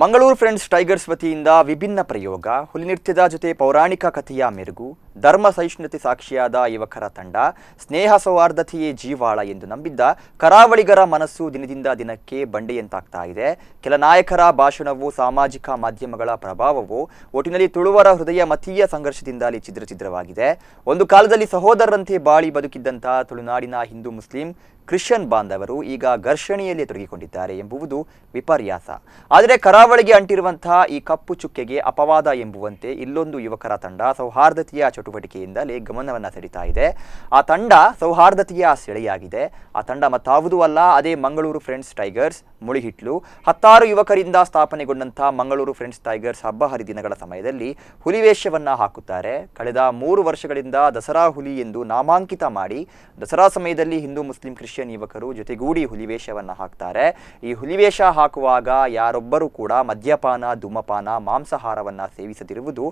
Mangaluru friends tigers ವತಿಯಿಂದ ವಿಭಿನ್ನ ಪ್ರಯೋಗ, ಹುಲಿ ನೃತ್ಯದ ಜೊತೆ ಪೌರಾಣಿಕ ಕಥೆಯ ಮೆರುಗು, ಧರ್ಮ ಸಹಿಷ್ಣುತೆ ಸಾಕ್ಷಿಯಾದ ಯುವಕರ ತಂಡ, ಸ್ನೇಹ ಸೌಹಾರ್ದತೆಯೇ ಜೀವಾಳ ಎಂದು ನಂಬಿದ್ದ ಕರಾವಳಿಗರ ಮನಸ್ಸು ದಿನದಿಂದ ದಿನಕ್ಕೆ ಬಂಡೆಯಂತಾಗ್ತಾ ಇದೆ. ಕೆಲ ನಾಯಕರ ಭಾಷಣವು, ಸಾಮಾಜಿಕ ಮಾಧ್ಯಮಗಳ ಪ್ರಭಾವವು ಒಟ್ಟಿನಲ್ಲಿ ತುಳುವರ ಹೃದಯ ಮತೀಯ ಸಂಘರ್ಷದಿಂದಲೇ ಛಿದ್ರವಾಗಿದೆ. ಒಂದು ಕಾಲದಲ್ಲಿ ಸಹೋದರರಂತೆ ಬಾಳಿ ಬದುಕಿದ್ದಂಥ ತುಳುನಾಡಿನ ಹಿಂದೂ ಮುಸ್ಲಿಂ ಕ್ರಿಶ್ಚಿಯನ್ ಬಾಂಧವರು ಈಗ ಘರ್ಷಣೆಯಲ್ಲಿ ತೊಡಗಿಕೊಂಡಿದ್ದಾರೆ ಎಂಬುದು ವಿಪರ್ಯಾಸ. ಆದರೆ ಕರಾವಳಿಗೆ ಅಂಟಿರುವಂತಹ ಈ ಕಪ್ಪು ಚುಕ್ಕೆಗೆ ಅಪವಾದ ಎಂಬುವಂತೆ ಇಲ್ಲೊಂದು ಯುವಕರ ತಂಡ ಸೌಹಾರ್ದತೆಯ ಚಟುವಟಿಕೆಯಿಂದಲೇ ಗಮನವನ್ನು ಸೆಳೀತಾ ಇದೆ. ಆ ತಂಡ ಸೌಹಾರ್ದತೆಯ ಸೆಳೆಯಾಗಿದೆ. ಆ ತಂಡ ಮತ್ತಾವುದೂ ಅಲ್ಲ, ಅದೇ ಮಂಗಳೂರು ಫ್ರೆಂಡ್ಸ್ ಟೈಗರ್ಸ್ ಮುಳಿಹಿಟ್ಲು. 10 ಯುವಕರಿಂದ ಸ್ಥಾಪನೆಗೊಂಡಂಥ ಮಂಗಳೂರು ಫ್ರೆಂಡ್ಸ್ ಟೈಗರ್ಸ್ ಹಬ್ಬ ಹರಿದಿನಗಳ ಸಮಯದಲ್ಲಿ ಹುಲಿವೇಷವನ್ನ ಹಾಕುತ್ತಾರೆ. ಕಳೆದ 3 ವರ್ಷಗಳಿಂದ ದಸರಾ ಹುಲಿ ಎಂದು ನಾಮಾಂಕಿತ ಮಾಡಿ ದಸರಾ ಸಮಯದಲ್ಲಿ ಹಿಂದೂ ಮುಸ್ಲಿಂ ಕ್ರಿಶ್ಚಿಯನ್ ಯುವಕರು ಜೊತೆಗೂಡಿ ಹುಲಿವೇಷವನ್ನು ಹಾಕ್ತಾರೆ. ಈ ಹುಲಿವೇಷ ಹಾಕುವಾಗ ಯಾರೊಬ್ಬರೂ ಕೂಡ ಮದ್ಯಪಾನ, ಧೂಮಪಾನ, ಮಾಂಸಾಹಾರವನ್ನ ಸೇವಿಸದಿರುವುದು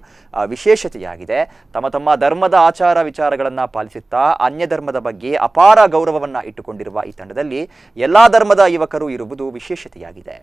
ವಿಶೇಷತೆಯಾಗಿದೆ. ತಮ್ಮ ಧರ್ಮದ ಆಚಾರ ವಿಚಾರಗಳನ್ನ ಪಾಲಿಸುತ್ತಾ ಅನ್ಯ ಧರ್ಮದ ಬಗ್ಗೆ ಅಪಾರ ಗೌರವವನ್ನ ಇಟ್ಟುಕೊಂಡಿರುವ ಈ ತಂಡದಲ್ಲಿ ಎಲ್ಲಾ ಧರ್ಮದ ಯುವಕರು ಇರುವುದು ವಿಶೇಷತೆಯಾಗಿದೆ.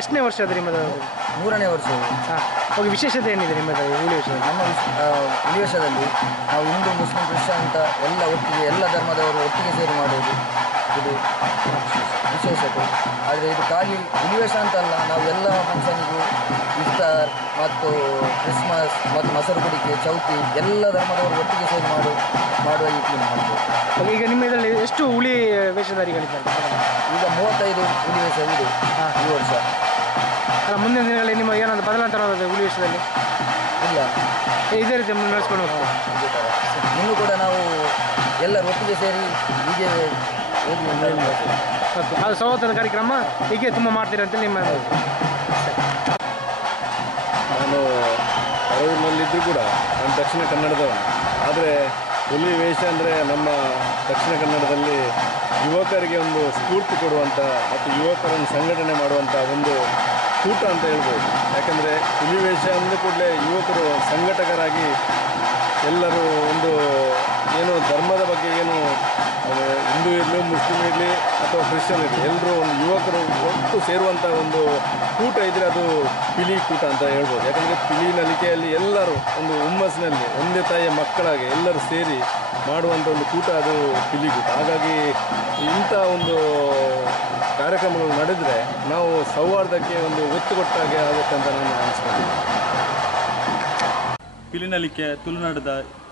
ಎಷ್ಟನೇ ವರ್ಷ ಅದು ನಿಮ್ಮದು? 3ನೇ ವರ್ಷ. ಹಾಗೆ ವಿಶೇಷತೆ ಏನಿದೆ ನಿಮ್ಮದು ಹುಲಿ ವೇಷ? ನಮ್ಮ ಹುಲಿ ವೇಷದಲ್ಲಿ ನಾವು ಹಿಂದೂ ಮುಸ್ಲಿಂ ಕ್ರಿಶ್ಚಿಯನ್ ಅಂತ ಎಲ್ಲ ಒಟ್ಟಿಗೆ ಎಲ್ಲ ಧರ್ಮದವರು ಒಟ್ಟಿಗೆ ಸೇರಿ ಮಾಡುವುದು ಇದು ವಿಶೇಷತೆ. ಆದರೆ ಇದು ಖಾಲಿ ಹುಲಿ ವೇಷ ಅಂತಲ್ಲ, ನಾವು ಎಲ್ಲ ಫಂಕ್ಷನ್ನಿಗೂ ಇಫ್ತಾರ್ ಮತ್ತು ಕ್ರಿಸ್ಮಸ್ ಮತ್ತು ಮೊಸರು ಕುಡಿಕೆ, ಚೌತಿ ಎಲ್ಲ ಧರ್ಮದವರು ಒಟ್ಟಿಗೆ ಸೇರಿ ಮಾಡುವ ರೀತಿ ಮಾಡ್ತೀವಿ. ಈಗ ನಿಮ್ಮ ಇದರಲ್ಲಿ ಎಷ್ಟು ಹುಲಿ ವೇಷಧಾರಿಗಳಿದ್ದಾರೆ? ಈಗ 35 ಹುಲಿ ವೇಷ ಇದೆ ಈ ವರ್ಷ. ಮುಂದಿನ ದಿನಗಳಲ್ಲಿ ನಿಮ್ಮ ಏನಾದರೂ ಬದಲಾಂತರ ಹುಲಿ ವೇಷದಲ್ಲಿ? ಇಲ್ಲ, ಇದೇ ರೀತಿ ನಡೆಸ್ಕೊಂಡು ಹೋಗ್ತೀವಿ. ಇದೇ ಥರ ಇನ್ನೂ ಕೂಡ ನಾವು ಎಲ್ಲರೂ ಒಟ್ಟಿಗೆ ಸೇರಿ ಹೀಗೆ ಹೋಗಿ ಅದು ಸೌಹಾರ್ದದ ಕಾರ್ಯಕ್ರಮ ಹೀಗೆ ತುಂಬ ಮಾಡ್ತೀರಿ ಅಂತೇಳಿ ನಿಮ್ಮ ನಾನು ಅರವಿನಲ್ಲಿದ್ದರೂ ಕೂಡ ನಾನು ದಕ್ಷಿಣ ಕನ್ನಡದವನು. ಆದರೆ ಹುಲಿ ವೇಷ ಅಂದರೆ ನಮ್ಮ ದಕ್ಷಿಣ ಕನ್ನಡದಲ್ಲಿ ಯುವಕರಿಗೆ ಒಂದು ಸ್ಫೂರ್ತಿ ಕೊಡುವಂಥ ಮತ್ತು ಯುವಕರನ್ನು ಸಂಘಟನೆ ಮಾಡುವಂಥ ಒಂದು ಕೂಟ ಅಂತ ಹೇಳ್ಬೋದು. ಯಾಕಂದರೆ ಹುಲಿ ವೇಷ ಅಂದ ಕೂಡಲೇ ಯುವಕರು ಸಂಘಟಕರಾಗಿ ಎಲ್ಲರೂ ಒಂದು ಏನು ಧರ್ಮದ ಬಗ್ಗೆ ಏನು ಹಿಂದೂ ಇರಲಿ, ಮುಸ್ಲಿಮ್ ಇರಲಿ ಅಥವಾ ಕ್ರಿಶ್ಚಿಯನ್ ಇರಲಿ, ಎಲ್ಲರೂ ಒಂದು ಯುವಕರು ಒಟ್ಟು ಸೇರುವಂಥ ಒಂದು ಕೂಟ ಇದ್ದರೆ ಅದು ಪಿಲಿ ಕೂಟ ಅಂತ ಹೇಳ್ಬೋದು. ಯಾಕಂದರೆ ಪಿಲಿ ನಲಿಕೆಯಲ್ಲಿ ಎಲ್ಲರೂ ಒಂದು ಹುಮ್ಮಸ್ಸಿನಲ್ಲಿ ಒಂದೇ ತಾಯಿಯ ಮಕ್ಕಳಾಗಿ ಎಲ್ಲರೂ ಸೇರಿ ಮಾಡುವಂಥ ಒಂದು ಕೂಟ ಅದು ಪಿಲಿ ಕೂಟ. ಹಾಗಾಗಿ ಇಂಥ ಒಂದು ಕಾರ್ಯಕ್ರಮಗಳು ನಡೆದರೆ ನಾವು ಸೌಹಾರ್ದಕ್ಕೆ ಒಂದು ಒತ್ತು ಕೊಟ್ಟಾಗೆ ಆಗುತ್ತೆ ಅಂತ ನಾನು ಅನಿಸ್ಕೊಂಡಿದ್ದೀನಿ. ಪಿಲಿನಲಿಕೆ ತುಳುನಾಡದ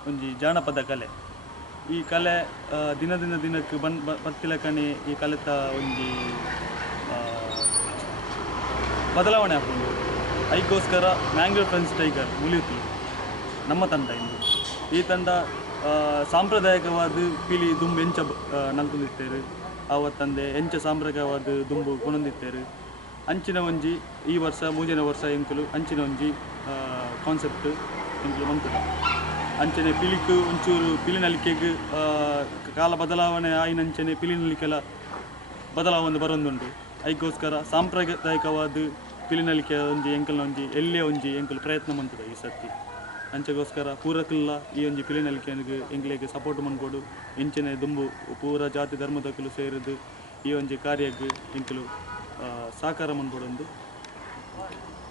ಒಂಜಿ ಜಾನಪದ ಕಲೆ. ಈ ಕಲೆ ದಿನಕ್ಕೆ ಬರ್ತಿಲಕನೆ ಈ ಕಲೆತ ಒಂಜಿ ಬದಲಾವಣೆ ಆಗ್ತದೆ. ಅದಕ್ಕೋಸ್ಕರ ಮ್ಯಾಂಗ್ಳೂರ್ ಫ್ರೆಂಡ್ಸ್ ಟೈಗರ್ ಮುಲಿಯುತ್ತಿ ನಮ್ಮ ತಂಡ ಇಂದು. ಈ ತಂಡ ಸಾಂಪ್ರದಾಯಿಕವಾದ ಪಿಲಿ ದುಂಬು ಎಂಚ ನಂಕೊಂಡಿರ್ತೇರು, ಆವತ್ತಂದೆ ಎಂಚ ಸಾಂಪ್ರದಾಯಿಕವಾದ ದುಂಬು ಕೊನೊಂದಿರ್ತೇರು. ಅಂಚಿನ ಒಂಜಿ ಈ ವರ್ಷ 3ನೇ ವರ್ಷ ಎಂಕುಲು ಅಂಚಿನ ಒಂಜಿ ಕಾನ್ಸೆಪ್ಟ್ ಎಂಕುಲು ಮಂತದ. ಅಂಚನೆ ಪಿಲಿಕ್ ಒಂಚೂರು ಪಿಲಿನಲಿಕೆಗೆ ಕಾಲ ಬದಲಾವಣೆ ಆಯಿನಂಚನೆ ಪಿಲಿನಲಿಕೆಲ ಬದಲಾವಣೆ ಬರೊಂದುಂಡು. ಅದಕ್ಕೋಸ್ಕರ ಸಾಂಪ್ರದಾಯಿಕವಾದ ಪಿಲಿನಲಿಕೆ ಒಂಜಿ ಎಂಕಲ್ನ ಒಂಜಿ ಎಲ್ಲೇ ಒಂಜಿ ಎಂಕಲು ಪ್ರಯತ್ನ ಮಂತದ ಈ ಸರ್ತಿ. ಅಂಚೆಗೋಸ್ಕರ ಪೂರಕ್ಕಿಲ್ಲ ಈ ಒಂಜಿ ಪಿಲಿನಲಿಕೆಗೆ ಎಂಕ್ಲೆಗೆ ಸಪೋರ್ಟ್ ಮನ್ಕೊಡು. ಇಂಚಿನ ದುಂಬು ಪೂರ ಜಾತಿ ಧರ್ಮದಕ್ಕಲು ಸೇರಿದು ಈ ಒಂಜಿ ಕಾರ್ಯಕ್ಕೆ ಎಂಕಲು ಸಹಕಾರ ಮನ್ಕೊಡೊಂದು.